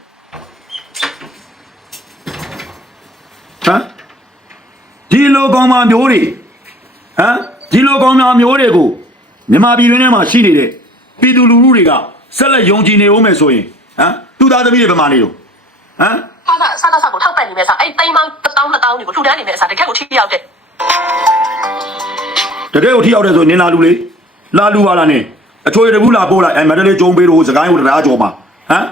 ဟမ်ဒီလိုကောင်မမျိုးတွေဟမ်ဒီလိုကောင်မမျိုးတွေကိုမြန်မာပြည်တွင်းထဲမှာရှိနေတဲ့ ပြည်သူလူထုတွေကဆက်လက်ယုံကြည်နေဦးမယ်ဆိုရင်ဟမ်သူသားသမီးတွေဘယ်မှာနေလို့ဟမ်ဟာကစကားစကိုထောက်ပံ့နေမဲ့စားအဲ့တိမ်မောင်းတစ်တောင်းနှစ်တောင်းတွေကိုထူတန်းနေမဲ့စားတကယ်ကိုထိရောက်တဲ့တကယ်ကိုထိရောက်တယ်ဆိုရင်နင်လာလူလေလာလူပါလားနင်အချိုရတဘူးလာပို့လိုက်အဲမန္တလေးကျုံပေးလို့စကိုင်းကိုတရားကြောမှာဟမ်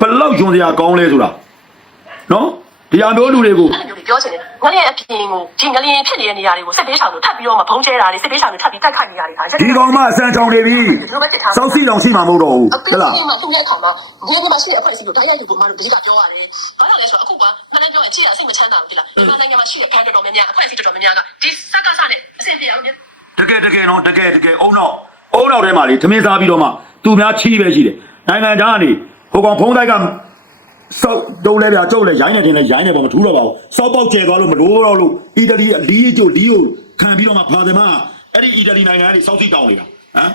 ဘယ်လောက်ယွန်စရာကောင်းလဲဆိုတာနော် ဒီအမျိုးလူတွေကိုအဲ့လိုမျိုးပြောချင်တယ်ငလျင်အပြင်ကိုဒီငလျင်ဖြစ်နေတဲ့နေရာတွေကိုစစ်ပေးဆောင်လို့ထပ်ပြီးတော့မှဘုံကျဲတာတွေစစ်ပေးဆောင်လို့ထပ်ပြီးတိုက်ခိုက်နေတာတွေဟာဒီကောင်မအစံချောင်နေပြီစောက်စီတောင်ရှိမှာမဟုတ်တော့ဘူးအဟပြင်ဲ့လားမှာလှူတဲ့အခါမှာနေပြည်မှာရှိတဲ့အဖွဲ့အစည်းကိုဓာတ်ရိုက်ယူဖို့အမတို့တတိကပြောရတယ်။ဘာလို့လဲဆိုတော့အခုကမှန်တမ်းပြောရင်ကြည့်ရစိတ်မချမ်းသာဘူးဒီလား။မြန်မာနိုင်ငံမှာရှိတဲ့ဘဏ်တော်တော်များများအဖွဲ့အစည်းတော်တော်များများကဒီစကားစနဲ့အဆင်ပြေအောင်တကယ်တကယ်နော်တကယ်တကယ်အုံနောက်အုံနောက်ထဲမှာလေသမင်းစားပြီးတော့မှသူများချီးပဲရှိတယ်နိုင်ငံသားကနေဟိုကောင်ဖုံးတိုက်က စောက်တုံးလဲပြကျုပ်လဲရိုင်းနေတယ်လဲရိုင်းနေပေါ့မထူးတော့ပါဘူးစောက်ပေါက်ကျဲသွားလို့မလို့တော့လို့အီတလီလီးကျိုလီးကိုခံပြီးတော့မှဖာတယ်မအဲ့ဒီအီတလီနိုင်ငံကနေစောက်စီတောင်းနေတာဟမ်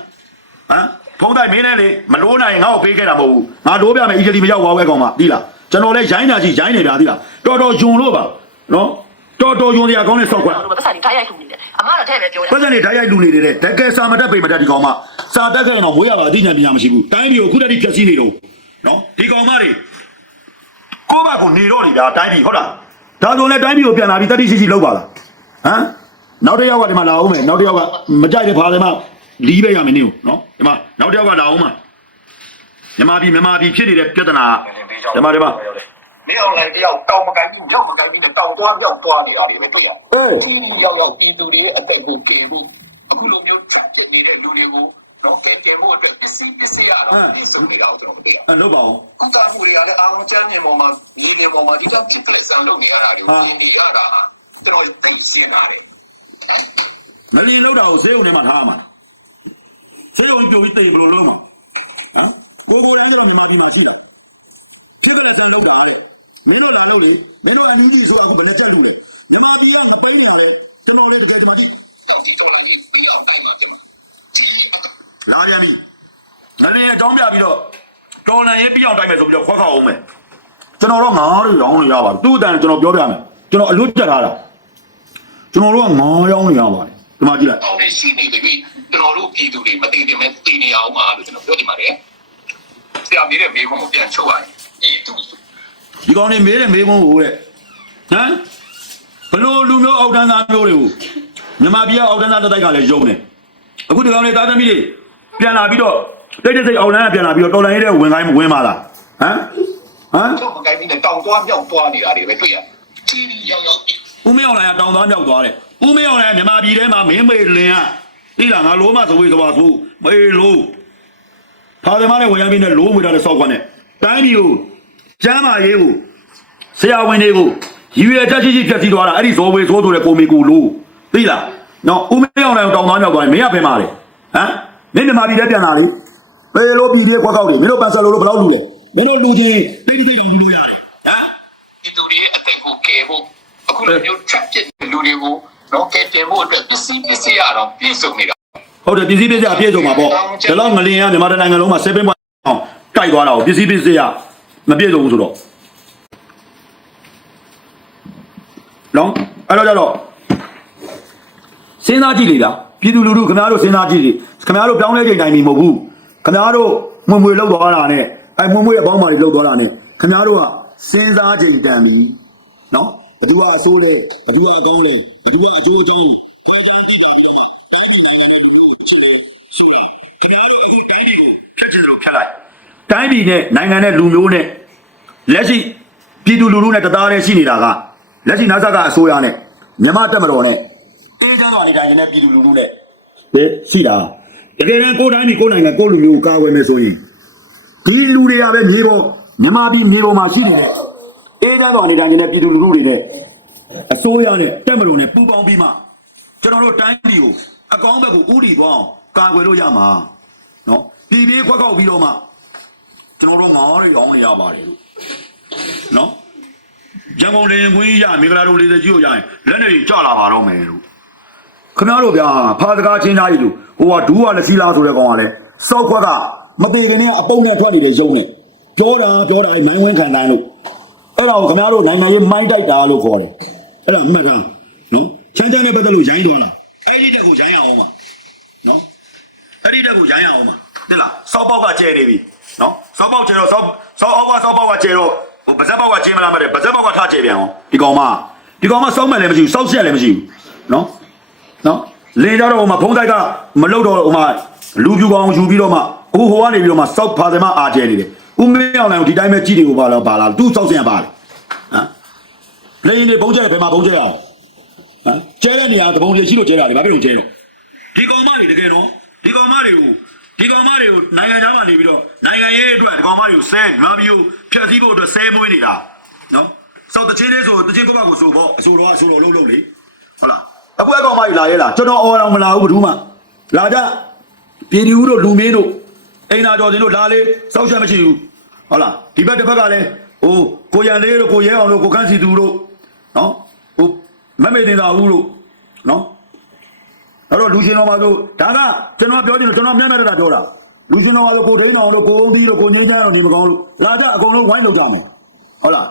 ဟမ်ဖုံးတိုက်မင်းနဲ့လေမလို့နိုင်ငါ့ကိုပေးခဲ့တာမဟုတ်ဘူးငါတို့ပြမယ်အီတလီမရောက်ပါဘူးအဲ့ကောင်မသိလားကျွန်တော်လဲရိုင်းတာကြီးရိုင်းနေပြသိလားတော်တော်ယွန်လို့ပါနော်တော်တော်ယွန်စရာကောင်းတဲ့စောက်ကွက်တို့ပတ်စံတွေဓာတ်ရိုက်လှူနေတယ်။အမတော့တဲ့ပဲပြောတယ်ပတ်စံနေဓာတ်ရိုက်လူနေတယ်တဲ့တကယ်စာမတက်ပိမတက်ဒီကောင်မစာတက်ခဲ့ရင်တော့မွေးရပါအသိဉာဏ်ပညာမရှိဘူးတိုင်းပြည်ကိုခုတည်းဖြတ်စည်းနေတော့နော်ဒီကောင်မတွေ ကိုယ့်ဘက်ကိုနေတော့လေဗျာတိုင်းပြည်ဟုတ်လားဒါဆိုလည်းတိုင်းပြည်ကိုပြန်လာပြီးတတိရှိရှိလောက်ပါလားဟမ်နောက်တစ်ယောက်ကဒီမှာလာအောင်မယ်နောက်တစ်ယောက်ကမကြိုက်တဲ့ဖားတယ်မှာလီးပဲရမယ်နေကိုနော်ဒီမှာနောက်တစ်ယောက်ကလာအောင်မှာမြန်မာပြည်မြန်မာပြည်ဖြစ်နေတဲ့ပြဿနာကဒီမှာဒီမှာမင်းအွန်လိုင်းတယောက်တောင်မကိုင်းပြီးမြောက်မကိုင်းပြီးနဲ့တောင်သွားမြောက်သွားနေတာတွေပဲတွေ့ရအေးတီတီရောက်ရောက်ပြည်သူတွေရဲ့အသက်ကိုကယ်ဖို့အခုလိုမျိုး trap ဖြစ်နေတဲ့လူတွေကို တော့ကယ်တင်ဖို့အတွက်ပစ္စည်းပစ္စည်းရတော့ပြည့်စုံနေတာကိုကျွန်တော်မသိရအဲ့လောက်ပါအောင်ကုသမှုတွေကလည်းအားလုံးချမ်းမြေပေါ်မှာမြေပြင်ပေါ်မှာဒီတော့ဖြစ်ကလက်ဆန်လုပ်နေရတာတွေကိုပြင်နေရတာဟာကျွန်တော်သိရှင်းတာတယ်ဟမ်ငလျင်လောက်တာကိုဈေးုံထဲမှာထားရမှာဈေးုံပြိုပြီးတေဘယ်လိုလုံးမှာဟမ်ကိုကိုတိုင်းကျတော့မြန်မာပြည်မှာရှိတာဖြစ်ကလေးဆန်လောက်တာတဲ့မင်းတို့လာလို့လေမင်းတို့အန်ယူဂျီဆိုတာအခုဘယ်နဲ့ကြက်လူလဲမြန်မာပြည်ကငပိန်းနေရလဲကျွန်တော်လေတကယ်ဒီမှာကြည့်တော့ဒီဒေါ်လာကြီးပြီးအောင်တိုက်မှာဖြစ်မှာဒီအက လာပြန်ပြီငလျင်အကြောင်းပြပြီးတော့တော်လန်ရေးပြအောင်တိုက်မယ်ဆိုပြီးတော့ခွက်ခောက်အောင်မယ်ကျွန်တော်တော့ငါးတွေရောင်းနေရပါသူ့အတန်ကျွန်တော်ပြောပြမယ်ကျွန်တော်အလွတ်တက်ထားတာကျွန်တော်တို့ကငါးရောင်းနေရပါတယ်ဒီမှာကြည့်လိုက်အောင်းနေရှိနေပြီကျွန်တော်တို့ပြည်သူတွေမတည်တယ်မဲ့တည်နေအောင်ပါလို့ကျွန်တော်ပြောချင်ပါတယ်ဆရာမေးတဲ့မေးခွန်းကိုပြန်ချုပ်ရရင်ပြည်သူဒီကောင်နေမေးတယ်မေးခွန်းကိုတဲ့ဟမ်ဘလို့လူမျိုးအောက်တန်းသားမျိုးတွေကိုမြန်မာပြည်ကအောက်တန်းသားတစ်တိုက်ကလည်းယုံတယ်အခုဒီကောင်လေးသားသမီးတွေ ပြန်လာပြီးတော့တိတ်တိတ်စိတ်အောက်တန်းကပြန်လာပြီးတော့တော်လိုင်းရေးတဲ့ဝင်ခိုင်းဝင်ပါလားဟမ်ဟမ်တော့မကိုင်းပြီးနဲ့တောင်သွားမြောက်သွားနေတာတွေပဲတွေ့ရတီတီရောက်ရောက်ပြီးဦးမေအောင်လိုင်ကတောင်သွားမြောက်သွားတယ်ဦးမေအောင်လိုင်ကမြန်မာပြည်ထဲမှာမင်းမေလင်ကသိလားငါလိုမသဝေသဘာဆိုမေလို့ဖာသမနဲ့ဝင်ရပြီးနဲ့လိုးမွေတာတဲ့စောက်ခွက်နဲ့တိုင်းပြည်ကိုကျမ်းမာရေးကိုဆရာဝန်တွေကိုရည်ရွယ်ချက်ရှိရှိဖြတ်စည်းသွားတာအဲ့ဒီဇော်ဝေဆိုးဆိုတဲ့ကိုမေကိုလို့သိလားနော်ဦးမေအောင်လိုင်ကတောင်သွားမြောက်သွားတယ်မင်းကဖယ်ပါလေဟမ် မင်းမြန်မာပြည်ထဲပြန်လာလေပေလို့ပြည်ပြေခွက်ကောက်တွေမင်းတို့ပန်ဆယ်လိုလိုဘယ်လောက်လူလဲမင်းတို့လူချင်းတိတ်တိတ်တောင်လူလို့ရတယ်ဟမ်ပြည်သူတွေရဲ့အသက်ကိုကယ်ဖို့အခုလိုမျိုး trap ဖြစ်တဲ့လူတွေကိုနော်ကဲတင်ဖို့အတွက်ပစ္စည်းပစ္စည်းရတော့ပြည့်စုံနေတာဟုတ်တယ်ပစ္စည်းပစ္စည်းအပြည့်စုံမှာပေါ့ဒါတော့ငလင်ကမြန်မာတိုင်းနိုင်ငံလုံးမှာ7.1အောင်တိုက်သွားတာကိုပစ္စည်းပစ္စည်းကမပြည့်စုံဘူးဆိုတော့နော်အဲ့တော့ကြတော့စဉ်းစားကြည့်လေဗျာ ပြည်သူလူထုခင်ဗျားတို့စဉ်းစားကြည့်လေခင်ဗျားတို့ပြောင်းလဲချိန်တိုင်းမီမဟုတ်ဘူးခင်ဗျားတို့မွေမွေလောက်သွားတာနဲ့အဲမွေမွေရဲ့ဘောင်းမာတွေလောက်သွားတာနဲ့ခင်ဗျားတို့ကစဉ်းစားချိန်တန်ပြီနော်ဘသူကအဆိုးလဲဘသူကအကောင်းလဲဘသူကအကျိုးအကြောင်းကိုခွဲခြားသိပြပြီးတော့မှတိုင်းပြည်နိုင်ငံတဲ့လူမျိုးကိုချစ်လဲဆိုတာခင်ဗျားတို့အခုတိုင်းပြည်ကိုဖျက်ချင်တယ်လို့ဖျက်လိုက်တိုင်းပြည်နဲ့နိုင်ငံတဲ့လူမျိုးနဲ့လက်ရှိပြည်သူလူထုနဲ့တသားတည်းရှိနေတာကလက်ရှိနာဇာကအစိုးရနဲ့မြန်မာတက်မတော်နဲ့ အေးချမ်းစွာနေထိုင်နေတဲ့ပြည်သူလူထုနဲ့ပဲရှိတာတကယ်တမ်းကိုယ်တိုင်းပြည်ကိုယ်နိုင်ငံကိုယ်လူမျိုးကိုကာကွယ်မယ်ဆိုရင်ဒီလူတွေကပဲမြေပေါ်မြန်မာပြည်မြေပေါ်မှာရှိနေတဲ့အေးချမ်းစွာနေထိုင်နေတဲ့ပြည်သူလူထုတွေနဲ့အစိုးရနဲ့တက်မတော်နဲ့ပူးပေါင်းပြီးမှကျွန်တော်တို့တိုင်းပြည်ကိုအကောင်းဘက်ကိုဥတီသွားအောင်ကာကွယ်လို့ရမှာနော်ပြည်ပြေးခွက်ခောက်ပြီးတော့မှကျွန်တော်တို့ငါးတွေရောင်းနေရပါတယ်လို့နော်ရန်ကုန်လေရင်ခွင်းကြီးရမင်္ဂလာတို့လေးစကြီးကိုရရင်လက်နဲ့ကြီးကြလာပါတော့မယ်လို့ ခင်ဗျားတို့ဗျာဖာစကားချင်းသားကြီးလူဟိုကဒူးကလက်ရှိလားဆိုတဲ့ကောင်ကလည်းစောက်ခွက်ကမသေးခင်နဲ့အပုံနဲ့ထွက်နေတဲ့ရုံနဲ့ပြောတာပြောတာအဲ့မိုင်းဝင်းခံတိုင်းလို့အဲ့ဒါကိုခင်ဗျားတို့နိုင်ငံရေးမိုင်းတိုက်တာလို့ခေါ်တယ်အဲ့ဒါမှတ်ထားနော်ချမ်းချမ်းနဲ့ပတ်သက်လို့ရိုင်းသွားလားအဲ့ဒီတက်ကိုရိုင်းရအောင်ပါနော်အဲ့ဒီတက်ကိုရိုင်းရအောင်ပါသိလားစောက်ပေါက်ကကျဲနေပြီနော်စောက်ပေါက်ကျဲတော့စောက်စောက်အောက်ကစောက်ပေါက်ကကျဲတော့ဟိုဗဇက်ပေါက်ကကျဲမလားမတဲ့ဗဇက်ပေါက်ကထားကျဲပြန်အောင်ဒီကောင်မဒီကောင်မစောက်မဲ့လည်းမရှိဘူးစောက်ချက်လည်းမရှိဘူးနော် နော်လင်းကြတော့ဟိုမှာဖုံးတိုက်ကမလုတော့ဟိုမှာလူပြူကောင်ယူပြီးတော့မှအခုဟိုကနေပြီးတော့မှစောက်ဖာတယ်မအားကျဲနေတယ်ဦးမင်းအောင်လည်းဒီတိုင်းပဲကြည့်တယ်ကိုပါလားပါလားသူ့စောက်စင်ရပါလေဟမ်လေရင်တွေဘုံကျဲတယ်ဘယ်မှာဘုံကျဲရလဲဟမ်ကျဲတဲ့နေရာသဘုံတွေရှိလို့ကျဲတာလေဘာဖြစ်လို့ကျဲတော့ဒီကောင်မတွေတကယ်နော်ဒီကောင်မတွေကိုဒီကောင်မတွေကိုနိုင်ငံသားမှာနေပြီးတော့နိုင်ငံရေးအတွက်ဒီကောင်မတွေကိုဆဲမြန်မာပြည်ကိုဖျက်ဆီးဖို့အတွက်ဆဲမွေးနေတာနော်စောက်တချင်းလေးဆိုတချင်းကိုဘကိုဆိုပေါ့အဆိုတော်အဆိုတော်လုံးလုံးလေဟုတ်လား အခုအကောင်မကြီးလာရဲလားကျွန်တော်အော်အောင်မလာဘူးဘယ်သူမှလာကြပြည်သူတို့လူမင်းတို့အိမ်နာတော်တင်တို့လာလေစောက်ချက်မရှိဘူးဟုတ်လားဒီဘက်တစ်ဖက်ကလည်းဟိုကိုရန်လေးတို့ကိုရဲအောင်တို့ကိုခန့်စီသူတို့နော်ဟိုမမေတင်သာဦးတို့နော်အဲ့တော့လူရှင်တော်မှာဆိုဒါကကျွန်တော်ပြောချင်တယ်ကျွန်တော်မျက်မျက်တတာပြောတာလူရှင်တော်မှာဆိုကိုဒိန်းအောင်တို့ကိုအောင်သီးတို့ကိုငင်းချမ်းတို့နေမကောင်းလို့လာကြအကုန်လုံးဝိုင်းလောက်ကြမယ်ဟုတ်လား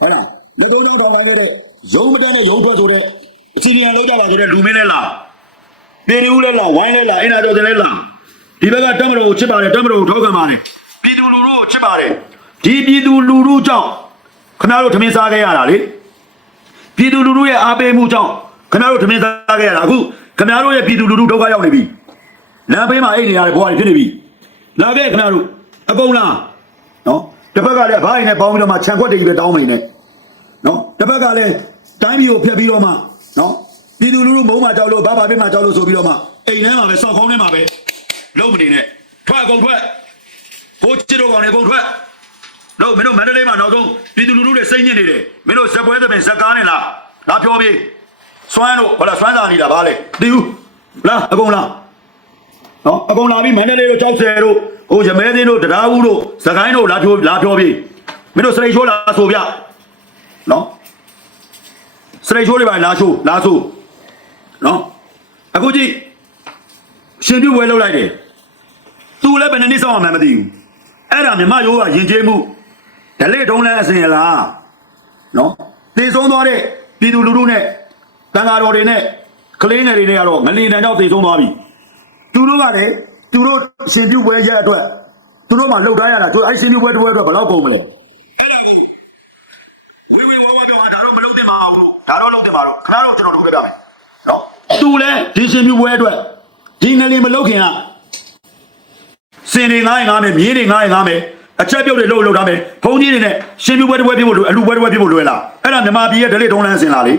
ဟုတ်လားလက်သုံးချောင်းထောင်ပိုင်းခဲ့တဲ့ရုံမတက်နဲ့ရုံထွက်ဆိုတဲ့အ စီရီယန်လောက်ကြပါဆိုတဲ့လူမင်းနဲ့လားပြည်သူလဲလားဝိုင်းလဲလားအင်နာတော်တင်လဲလားဒီဘက်ကတက်မတော်ကိုချစ်ပါတယ်တက်မတော်ကိုထောက်ခံပါတယ်ပြည်သူလူထုကိုချစ်ပါတယ်ဒီပြည်သူလူထုကြောင့်ခင်ဗျားတို့ထမင်းစားခဲ့ရတာလေပြည်သူလူထုရဲ့အားပေးမှုကြောင့်ခင်ဗျားတို့ထမင်းစားခဲ့ရတာအခုခင်ဗျားတို့ရဲ့ပြည်သူလူထုဒုက္ခရောက်နေပြီလမ်းဘေးမှာအိတ်နေရတဲ့ဘဝတွေဖြစ်နေပြီလာခဲ့ခင်ဗျားတို့အကုန်လားနော်တစ်ဖက်ကလည်းဘားရင်နဲ့ပေါင်းပြီးတော့မှခြံခွက်တကြီးပဲတောင်းမနေနဲ့နော်တစ်ဖက်ကလည်းတိုင်းပြည်ကိုဖျက်ပြီးတော့မှ နော်ပြည်သူလူထုမုံမှကြောက်လို့ဘာဘာပေးမှကြောက်လို့ဆိုပြီးတော့မှအိမ်ထဲမှာပဲစောက်ကောင်းထဲမှာပဲလုံးမနေနဲ့ထွက်အကုန်ထွက်ကိုချစ်တော်ကောင်တွေအကုန်ထွက်လို့မင်းတို့မန္တလေးမှာနောက်ဆုံးပြည်သူလူထုတွေစိတ်ညစ်နေတယ်မင်းတို့ဇက်ပွဲသပင်ဇက်ကားနေလားလာပြောပြေးစွမ်းတို့ဟလာစွမ်းစာနေလားဗာလေတီးဦးလာအကုန်လားနော်အကုန်လာပြီးမန္တလေးတို့ကြောက်ဆယ်တို့ဟိုရမဲသင်းတို့တရားဦးတို့စကိုင်းတို့လာပြောလာပြောပြေးမင်းတို့စရိတ်ချိုးလာဆိုပြနော် စရိတ်ချိုးတွေပါလာချိုးလာဆိုနော်အခုကြည့်ရှင်ပြုတ်ဝဲလောက်လိုက်တယ်သူလည်းဘယ်နှစ်နှစ်ဆောင်မှမသိဘူးအဲ့ဒါမြမရိုးကယဉ်ကျေးမှုဒလေထုံးလဲအစဉ်လားနော်သေဆုံးသွားတဲ့ပြည်သူလူထုနဲ့တန်ဃာတော်တွေနဲ့ကလေးငယ်တွေနဲ့ကတော့ငလင်တန်ကြောင့်သေဆုံးသွားပြီသူတို့ကလည်းသူတို့ရှင်ပြုတ်ပွဲရဲ့အတွက်သူတို့မှလှုပ်ထားရတာသူအဲ့ရှင်ပြုတ်ပွဲတစ်ပွဲအတွက်ဘယ်လောက်ကုန်မလဲအဲ့ဒါကို ဝေဝေဝါဝါပြောဟာဒါတော့မလုပ်သင့်ပါဘူးလို့ဒါတော့လုပ်သင့်ပါတော့ခင်ဗျားတို့ကျွန်တော်တို့ပြပြမယ်နော်သူလည်းဒီရှင်ပြုတ်ပွဲအတွက်ဒီငလင်မလုပ်ခင်ကစင်တွေငားရင်ငားမယ်မြေးတွေငားရင်ငားမယ်အချက်ပြုတ်တွေလှုပ်လှုပ်ထားမယ်ဘုံကြီးတွေနဲ့ရှင်ပြပွဲတစ်ပွဲပြဖို့လိုအလူပွဲတစ်ပွဲပြဖို့လွယ်လားအဲ့ဒါမြန်မာပြည်ရဲ့ဒလိထုံးလန်းစင်လာလေ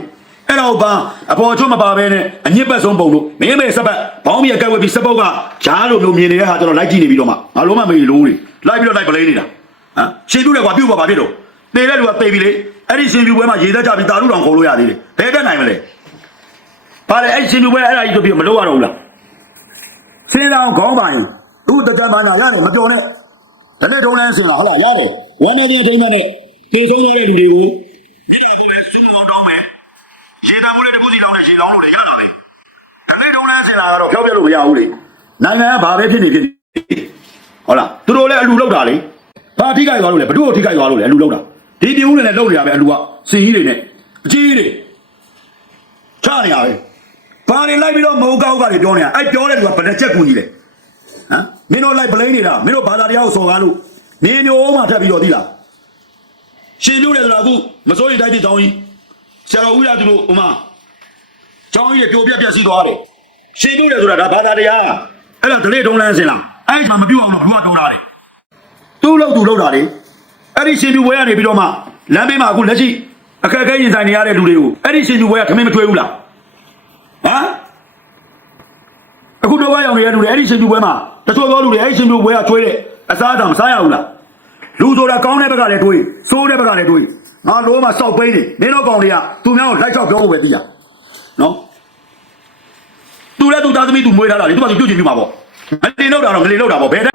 အဲ့ဒါကိုပါအပေါ်ကျွတ်မပါဘဲနဲ့အညစ်ပတ်ဆုံးပုံလို့မင်းမေစပတ်ဘောင်းမီအကက်ဝက်ပြီးစပုတ်ကဂျားလို့လို့မြင်နေတဲ့ဟာကျွန်တော်လိုက်ကြည့်နေပြီးတော့မှငါလုံးမမေးလို့တွေလိုက်ပြီးတော့လိုက်ပလေးနေတာဟမ်ရှင်ပြတယ်ကွာပြုတ်ပါပါဖြစ်တော့ တေတဲ့လူကတေပြီလေအဲ့ဒီရှင်ပြပွဲမှာရေသက်ကြပြီးတာလူတော်ခေါ်လို့ရသေးတယ်ဘယ်တက်နိုင်မလဲဘာလဲအဲ့ရှင်ပြပွဲအဲ့ဒါကြီးတို့ပြမလုပ်ရတော့ဘူးလားစဉ်းစားအောင်ခေါင်းပါရင်သူတကြံပါညာရတယ်မပြောနဲ့ဒါနဲ့ထုံးလန်းစင်လာဟလာရတယ်ဝမ်းနေခြင်းအထိမ့်မနဲ့သေဆုံးသွားတဲ့လူတွေကိုမြစ်တာဖို့ပဲစုမကောင်းတောင်းမယ်ရေတံမှုလေးတစ်ခုစီလောင်းနဲ့ရေလောင်းလို့လည်းရတာပဲဓလေတုံးလန်းစင်လာကတော့ဖျောက်ပြက်လို့မရဘူးလေနိုင်ငံကဘာပဲဖြစ်နေဖြစ်နေဟုတ်လားသူတို့လည်းအလူလောက်တာလေဘာထိခိုက်သွားလို့လဲဘသူ့ကိုထိခိုက်သွားလို့လဲအလူလောက်တာ ဒီပြင်းဦးတွေနဲ့လောက်နေတာပဲအလူကစီကြီးတွေနဲ့အကြီးကြီးတွေချနေရပဲဘာတွေလိုက်ပြီးတော့မဟုတ်ကောက်ကတွေပြောနေတာအဲ့ပြောတဲ့သူကဘယ်နှချက်ကူကြီးလဲဟမ်မင်းတို့လိုက်ပလိန်နေတာမင်းတို့ဘာသာတရားကိုစော်ကားလို့မင်းမျိုးမှထပ်ပြီးတော့သီလားရှင်ပြူတယ်ဆိုတာအခုမစိုးရိမ်တိုက်တဲ့တောင်းကြီးဆရာတော်ဦးရသူတို့ဥမာကျောင်းကြီးတွေပြိုပြက်ပြက်စီးသွားတယ်ရှင်ပြူတယ်ဆိုတာဒါဘာသာတရားအဲ့ဒါဒလေတုံးလန်းစင်လားအဲ့ဒါမပြုတ်အောင်လို့ဘလူကပြောတာလေသူ့လို့သူ့လို့တာလေ အဲ့ဒီရှင်ပြူဝဲကနေပြီးတော့မှလမ်းဘေးမှာအခုလက်ရှိအခက်အခဲရင်ဆိုင်နေရတဲ့လူတွေကိုအဲ့ဒီရှင်ပြူဝဲကထမင်းမထွေးဘူးလားဟမ်အခုတော့ကရောက်နေတဲ့လူတွေအဲ့ဒီရှင်ပြူဝဲမှာတချို့သောလူတွေအဲ့ဒီရှင်ပြူဝဲကကျွေးတဲ့အစားအသောက်မစားရဘူးလားလူဆိုတာကောင်းတဲ့ဘက်ကလည်းတွေးစိုးတဲ့ဘက်ကလည်းတွေးငါလိုမှစောက်ပိန်းနေမင်းတို့ကောင်တွေကသူများကိုလိုက်ချောက်ပြောဖို့ပဲသိရနော်သူလည်းသူသားသမီးသူမွေးထားတာလေသူကသူပြုတ်ချင်ပြမှာပေါ့မတင်တော့တာတော့မတင်တော့တာပေါ့ဘယ်